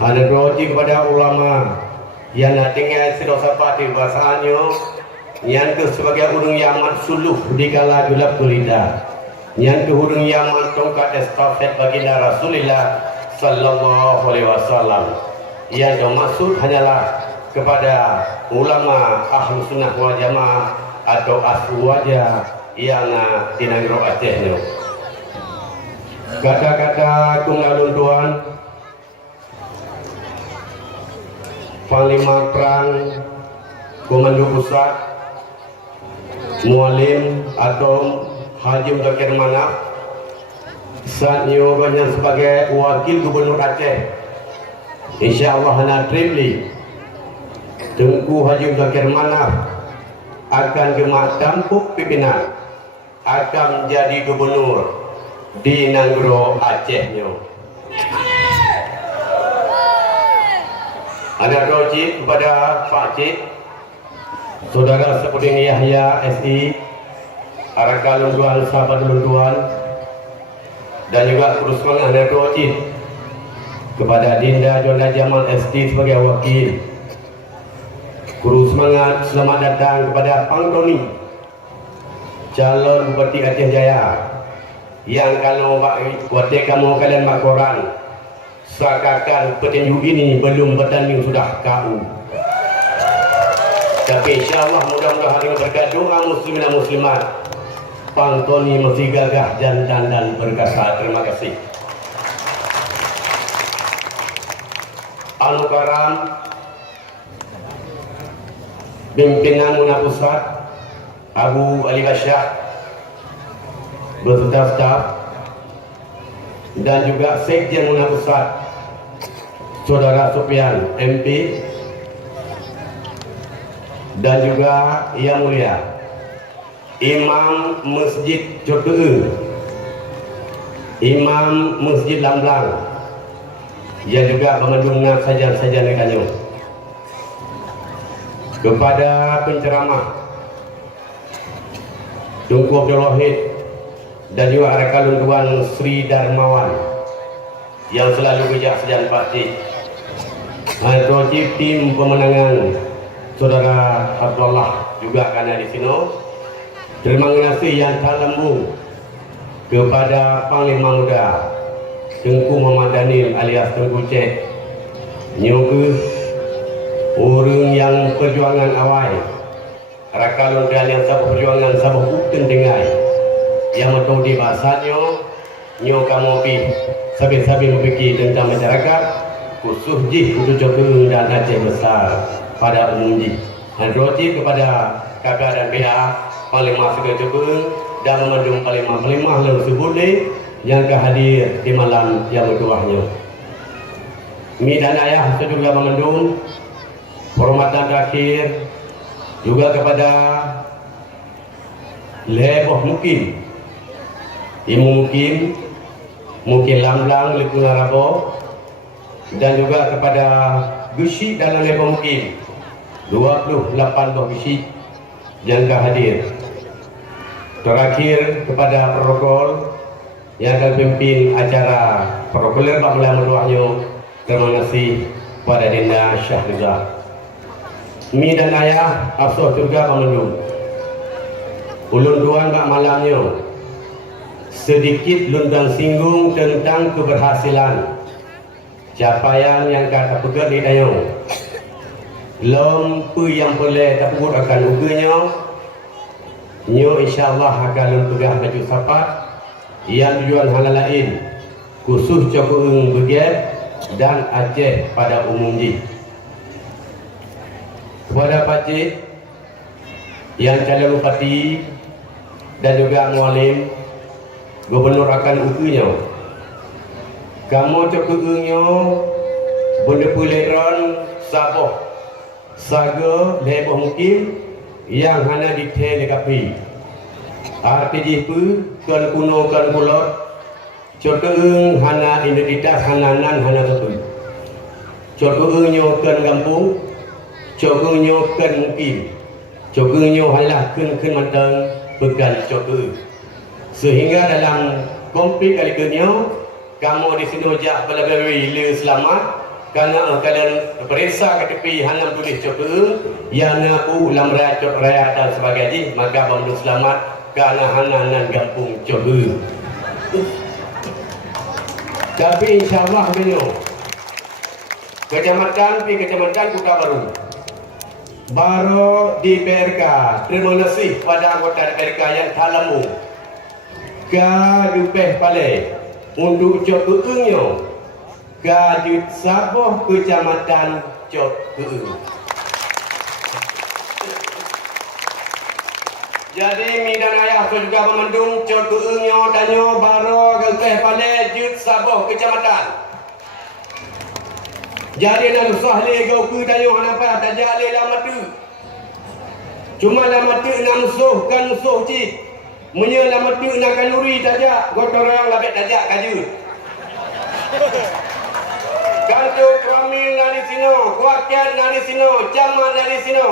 Ada doji kepada ulama yang nak tinggal sedosapa di bahasannya yang ke sebagai urung yaman suluh di kala julab kulida yang ke urung yaman tongkat estafet baginda Rasulullah sallallahu alaihi wasallam yang maksud hanyalah kepada ulama ahlu sunnah wal jamaah atau aslu wajah yang di negeri Aceh ni. Kata-kata kungalun tuan Panglima Perang Komando Pusat Mualim atau Haji Mudakir Manaf saat nyuruhnya sebagai wakil gubernur Aceh, insyaAllah hana Tripli Tengku Haji Mudakir Manaf akan gemak tampuk pimpinan akan menjadi gubernur di Nanggro Aceh nyo. Ada doji kepada Pak Cik Saudara Sepuding Yahya SI Araka Lunduan Sahabat Lunduan dan juga terus ada doji kepada Dinda Jonda Jamal ST sebagai wakil. Guru semangat selamat datang kepada Pang Tony calon Bupati Aceh Jaya yang kalau waktu kamu kalian mak koran seakan petinju ini belum bertanding sudah KU. Tapi insyaAllah mudah-mudahan dengan berkat doa muslimin dan muslimat Pang Tony mesti gagah jantan dan berkasa. Terima kasih. Anu Karam pimpinan Munah Pusat Abu Ali Basyah beserta staf dan juga Sekjen Munah Pusat Saudara Sofian MP dan juga Yang Mulia Imam Masjid Jodoh, Imam Masjid Lamblang yang juga memendungnya saja-saja nekanyo, kepada penceramah Tunku Abdul Wahid dan juga rekan Tuan Sri Darmawan yang selalu bijak sejan pasti. Atau tim pemenangan Saudara Abdullah juga karena di sini. Terima kasih yang tak lembung kepada Panglima Muda Tengku Muhammad Daniel alias Tengku Cek Nyoge orang yang perjuangan awal rakalun dan yang sabuk perjuangan sabuk hukum dengai yang betul di bahasanya nyo kamu pi sabi-sabi memikir tentang masyarakat khusus jih untuk Jokowi dan Aceh besar pada umumnya. Dan roji kepada kakak dan BA Panglima Segera Jokowi dan memandung Panglima lalu sebutnya yang kehadir di malam yang bertuahnya. Mi dan ayah saya juga memandung hormatan terakhir juga kepada Leboh Mukim Imu Mukim Lamblang Lekung Arabo dan juga kepada Gusi dalam Leboh Mukim 28 buah Gusi yang hadir. Terakhir kepada protokol yang akan pimpin acara protokoler Bangla Meduahnya. Terima kasih kepada Dinda Syahrizah. Mi dan ayah asuh juga memendung ulun tuan bak malamnya sedikit lundang singgung tentang keberhasilan capaian yang kata pegat di dayung lempu yang boleh terbut akan uganya nyo insyaAllah akan lempegah baju sapat yang tujuan hal lain khusus Jokowi Beget dan Aceh pada umumnya. Kepada Pak Cik yang calon bupati dan juga mualim gubernur akan ukunya kamu cekunya benda puleran saboh saga leboh mungkin yang hana detail dekapi arti pu kan kuno kan pulot cekueng hana identitas hananan hana satu cekuengnya kan kampung cokungnya kan mungkin cokungnya halah kan matang pegang cokung sehingga dalam konflik kali kedua kamu di sini ojak pelabari le selamat karena kalian perisa ke tepi hanam tulis coba yang aku ulam raya dan sebagainya maka bangun selamat karena hananan gampung coba. Tapi insyaAllah beliau kecamatan Kota Baru di PRK terima kasih pada anggota PRK yang talamu ka dupeh pale untuk Cok Keungnya ka jut saboh kecamatan Cok Keung. Jadi midan ayah juga memendung Cok Keungnya danyo baru dupeh pale jut saboh kecamatan. Jadi nak usah le kau ke danyo hanapa tak jale lama tu. Cuma lama tu nak musuh kan musuh cik. Munya lama tu nak kanuri tajak gotong royong labet tajak kaju. Kanto kami nari sino, kuakian nari sino, caman nari sino.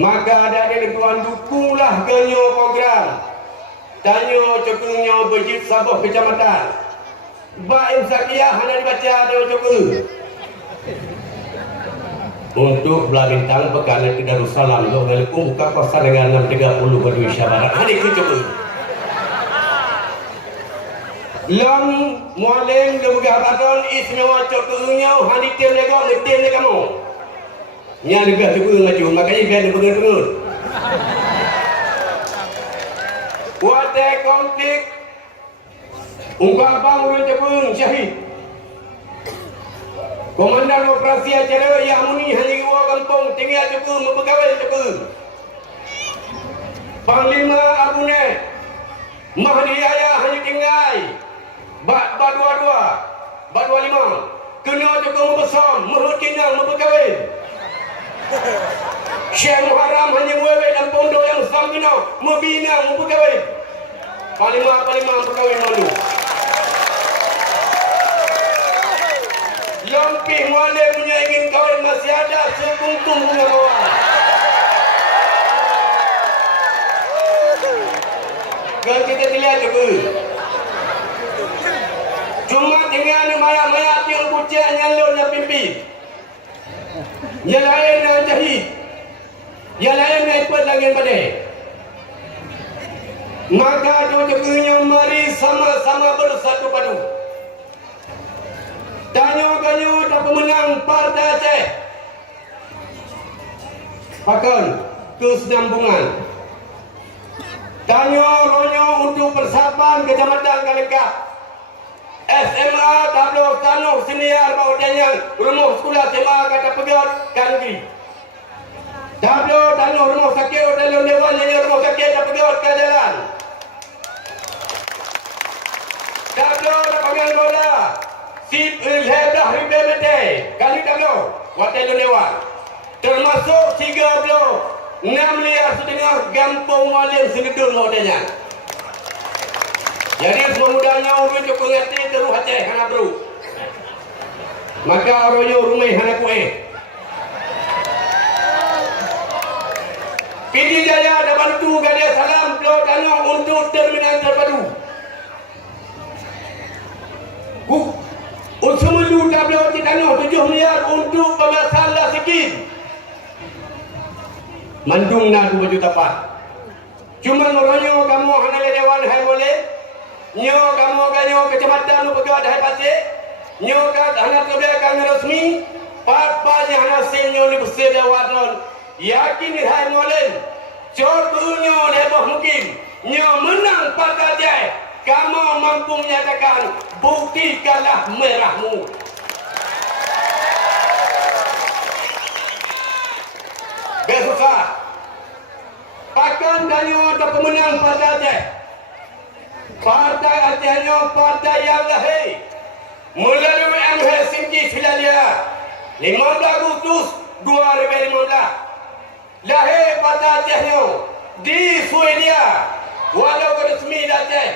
Maka ada tuan dukunglah kenyo program. Tanyo cekungnya berjit sabuh kecamatan. Baik Zakiyah hanya dibaca ada cukup. Untuk belah bintang pekan di Darussalam tu Walaupun buka kuasa dengan 630 berdua syabaran. Hari itu cukup. Lam mualim lebuga baton istimewa cokungnya hari tim lega metim lega kamu. Nya lega cukup maju makanya biar dipengen-pengen. Kuate konflik Ungkapang urun cepung syahid. Komandan operasi acara yang muni hanya dua kampung tinggal cepung mempegawai cepung. Panglima Abune Mahdi Ayah hanya tinggal Bat 25 kena cepung membesar menurut kinang mempegawai. Syekh Muharram hanya wewe dan pondok yang sambina membina mempegawai. Panglima pegawai malu. Lompih mualim punya ingin kawin masih ada sebungtung bunga mawar. Kalau kita lihat juga cuma tinggal ni mayat-mayat yang bucak nyalur yang pimpi. Yang lain yang jahit. Yang lain yang ikut lagi badai. Maka jodohnya mari sama-sama bersatu padu. Tanyo-tanyo tak pemenang Partai Aceh. Pakan kesinambungan. Tanyo-ronyo untuk persiapan Kecamatan Kalengkap. SMA tablo tanyo senior bawdanyang rumah sekolah SMA kata pegat Kanugri. Tablo tanyo rumah sakit dalam dewan yang rumah sakit tak pegat ke jalan. Tablo lapangan bola. Sip ilheblah ribemete kali tablo watai dewan. Termasuk 6 miliar setengah gampung walim senedul modenya. Jadi semua mudanya urut cukup ngerti teruh Aceh hana bro. Maka oroyo rumah hana kue. Pidi Jaya ada bantu gadia salam Pulau Tanjung untuk terminal terpadu. Semelu tablo di Tanjung 7 miliar untuk pemasaran lasikin. Mandung na 2 juta pat. Cuma oroyo kamu hana le dewan hai boleh. Nyo kamu kanyo kecamatan lu pegawa dah pasir. Nyo kat hana kebiakan resmi. Papanya hana senyo ni bersih wadron. Yakin ni hai molen. Cor bunyo lebah mungkin. Nyo menang Partai Aceh. Kamu mampu menyatakan buktikanlah merahmu. Besoklah. Pakan kanyo tak pemenang Partai Aceh. Partai Acehnya partai yang lahir melalui MH Singki Filalia 15 Agustus 2015. Lahir Partai Acehnya di Swedia. Walau resmi Aceh.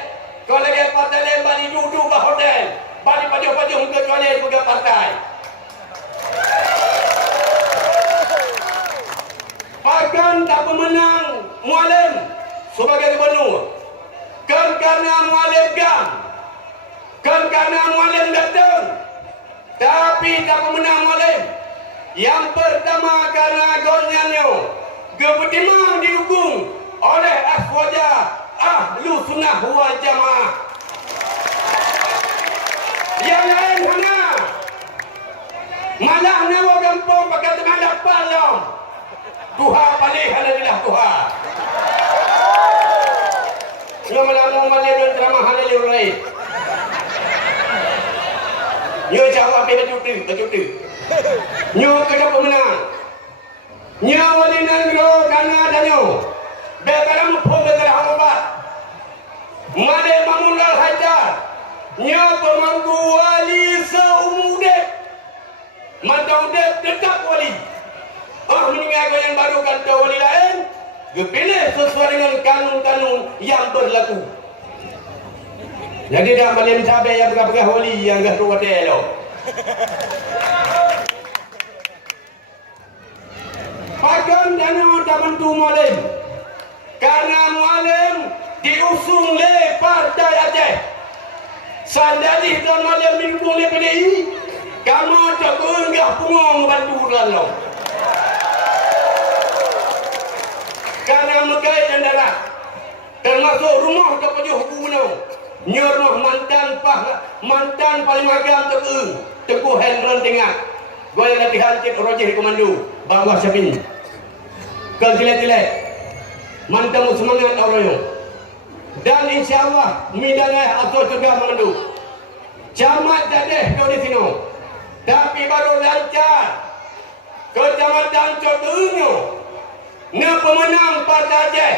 Kalau lagi partai lain balik duduk bah hotel, balik pajuh-pajuh ke toilet juga partai. Pakan tak pemenang Mualim sebagai gubernur. Karena mualim gam Kerana Mualim datang, tapi tak pemenang Mualim. Yang pertama karena golnya kepertimbangan didukung oleh aswaja ahlu sunnah wal jamaah. Yang lain mana? Malah nawa gampang pakai tengah dapat long. Tuhan paling halalilah Tuhan. Yang melamu malih dan ceramah halalilah lain. Nyo jawab betul. Nyo kena pemenang. Nyo wali negro karena danyo. Bekara mupung bekara hamubat. Made mamulal hajar. Nyo pemangku wali seumudet. Mantaudet tetap wali. Meninggal yang baru kata wali lain. Dipilih sesuai dengan kanun-kanun yang berlaku. Jadi dah balik mencapai yang pegah-pegah wali yang gak ruwet elok. Pakan dana tak mentu Mualim. Karena Mualim diusung oleh Partai Aceh. Sandalih dan Mualim didukung oleh PDI. Kamu tak enggak punggung bantu lalu. Karena mekai dan darah. Termasuk rumah kepada hukum Nyuruh mantan paling agam Teguh Hendron Tengah. Gua latihan cik Roger Komando bawah Syabin. Keltilek-tilek. Mantan semangat orang. Dan insyaAllah midangnya atau juga mengendu. Camat jadeh kau di sini. Tapi baru lancar. Kecamatan Cotunyo. Ne pemenang Partai Aceh.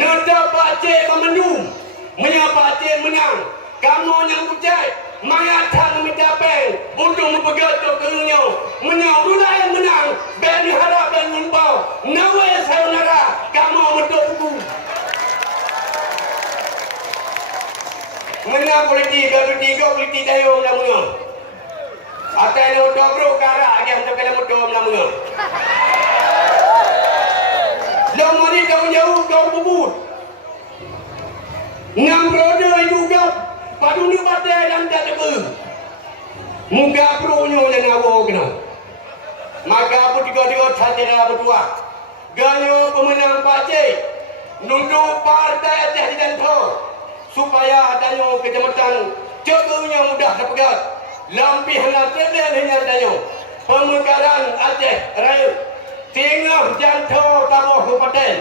Ne dapat Aceh memendung. Menyapa Aceh menang. Kamu yang kucai mengatakan mencapai untuk mempegat keungnya. Menyaurulah menang. Beri harap dan menbau. Nawe sayonara. Kamu mentuk buku. Menang politik. Baru 3 politik dayung namanya. Atau yang untuk bro karak yang untuk kalian mentuk namanya. Lama ni kau jauh kau bubut. 6 roda itu gap. Padu ni batai dan tak teka. Muka pro-nya yang awak kena. Maka apa tiga-tiga catera berdua. Ganyo pemenang Pak Cik. Nunduk Partai Aceh di Danto. Supaya danyo kecamatan cekanya mudah terpegat. Lampi hendak terden hanya danyo. Pemekaran Aceh Raya. Tengah Janto Taboh Kabupaten.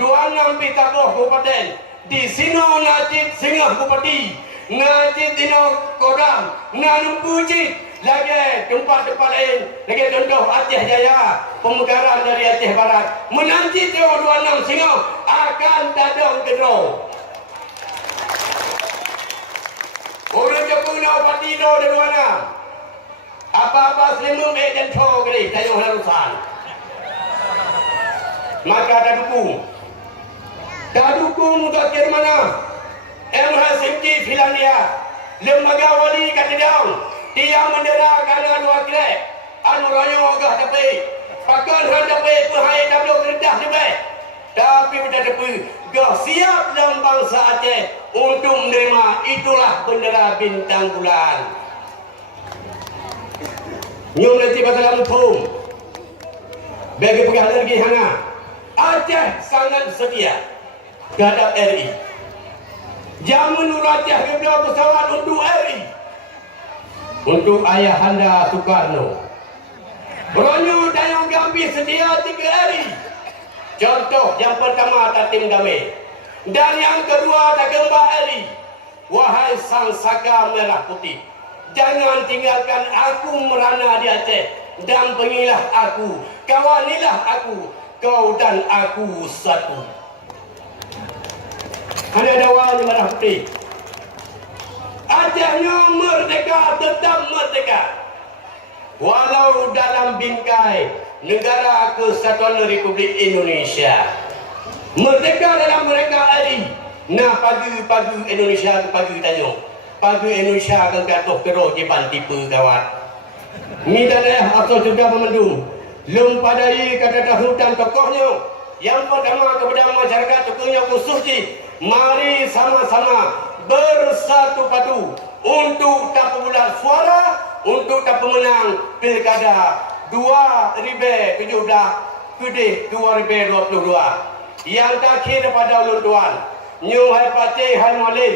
26 Taboh Kabupaten. Di Sino Najib Singah Bupati. Najib Dino Kodam. Nanum Pujit. Lagi tempat-tempat lain. Lagi contoh Aceh Jaya. Pemekaran dari Aceh Barat. Menanti Teo 26 Singah. Akan dadang kedro. Orang Jepun Pati Do dan 26. Apa-apa selimut Janto kali. Tayo harusan. Maka tak dukung. Tak dukung untuk kira mana. MHSMT Finlandia. Lembaga wali kata daun. Dia mendera kerana dua krek. Anu raya agak tepi. Pakan han tepi. Perhai tablo keredah tepi. Tapi kita tepi. Gak siap dalam bangsa Aceh. Untuk menerima itulah bendera bintang bulan. Nyum nanti pasal Lampung. Bagi pegang energi hangat. Aceh sangat setia terhadap RI. Jamun Aceh berdua pesawat untuk RI. Untuk ayahanda Soekarno. Ronyo Dayang Gambi sedia 3 RI. Contoh yang pertama Tatim Damai. Dan yang kedua Takemba RI. Wahai sang saka merah putih. Jangan tinggalkan aku merana di Aceh. Dan pengilah aku. Kawanilah aku. Kau dan aku satu. Ada dakwah merah putih. Acehnya merdeka, tetap merdeka. Walau dalam bingkai negara kesatuan Republik Indonesia. Merdeka dalam mereka hari. Nah pagi-pagi Indonesia pagi tanya. Pagi Indonesia akan jatuh terus jepan tipe kawat. Midanah atau juga memendung. Lempadai kata hutan tokohnya. Yang pertama kepada masyarakat tokohnya khusus. Mari sama-sama bersatu padu untuk tak pemular suara, untuk tak pemenang pilkada 2017 ke 2022. Yang terakhir pada ulun tuan, New Hai Pati Hai Malin,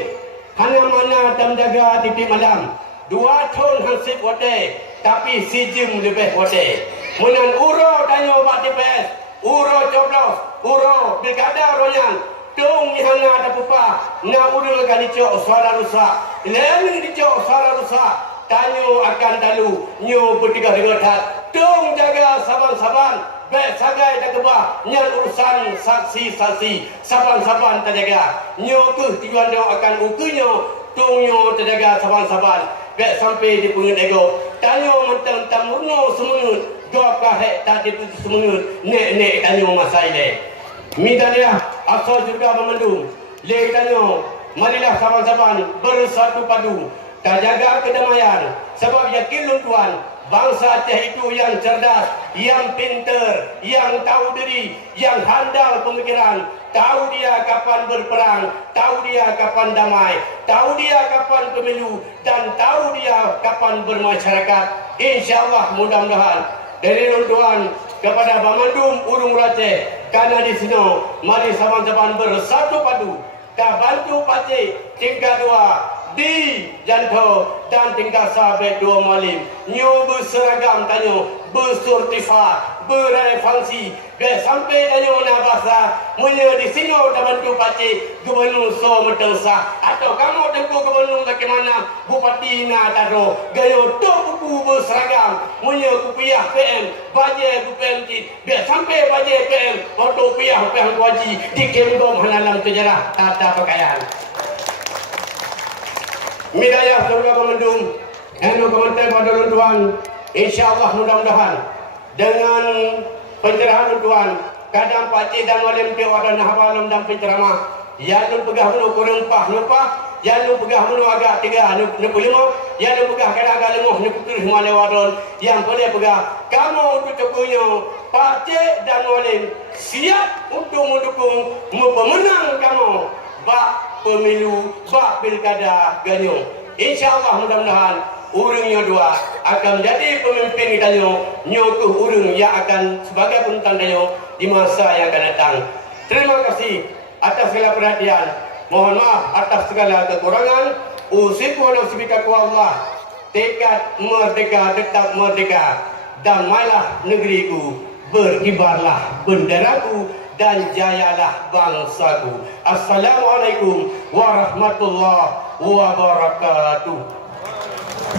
hanya mana tam jaga titik malam. 2 tahun hansip wate, tapi si jim lebih wate. Menan uro danyo bak TPS, uro coblos, uro pilkada royan. Tung ni hana ada pupa, na uro kali cok suara rusak. Lain dicok suara rusak. Tanyo akan dalu, nyo bertiga dengan hat. Tung jaga saban-saban, baik sagai tak kebah, nyal urusan saksi-saksi, saban-saban terjaga. Nyo ke tujuan dia akan ukunyo, tung nyo terjaga saban-saban. Baik sampai di pengen ego. Tanyo mentang-mentang murno semengut, dua kahek tak diputus semengut, nek-nek tanyo masa ini. Minta dia, asal juga memendung. Le tanyo, marilah saban-saban bersatu padu. Tak jaga kedamaian, sebab yakin tuan, bangsa Aceh itu yang cerdas, yang pintar, yang tahu diri, yang handal pemikiran, tahu dia kapan berperang, tahu dia kapan damai, tahu dia kapan pemilu, dan tahu dia kapan bermasyarakat. InsyaAllah mudah-mudahan dari tuan kepada Bamandum Urung Aceh, karena di sini mari sama-sama bersatu padu, dan bantu Pacik tingkat 2 di Janto dan tingkat sahabat 2 Malim. Nyo berseragam tanyo, bersertifat, berelevansi. Biar sampai tanyo nak bahasa, munya di sini dah bantu Pacik Gubernur So Metengsa. Atau kamu tengku Gubernur bagaimana Bupati nak taruh. Gayo tu buku berseragam, munya kupiah PM, bajet PM Cid. Biar sampai bajet PM, waktu kupiah PM Kuaji di Kemdom Hanalam Sejarah Tata Pakaian. Midayah surga Kemendung, anu komentar pada tuan, insyaAllah mudah-mudahan dengan pencerahan tuan, kadang Pakcik dan Walim Tiwara Nahabalum dan penceramah, yang lu pegah menu kurang nupa, yang lu pegah menu agak 3, 65, yang lu pegah kadang-kadang lenguh, 70 lewaron, yang boleh pegah, kamu untuk cukunya, Pakcik dan Walim siap untuk mendukung pemenang kamu, bak pemilu, bak pilkada Ganyong. InsyaAllah mudah-mudahan urungnya 2 akan menjadi pemimpin Ganyong, nyokuh urung yang akan sebagai penonton Ganyong di masa yang akan datang. Terima kasih atas segala perhatian. Mohon maaf atas segala kekurangan. Usiku wa nafsibika Allah. Tekad merdeka tetap merdeka. Damailah negeriku, berkibarlah benderaku, dan jayalah bangsaku. Assalamualaikum warahmatullahi wabarakatuh.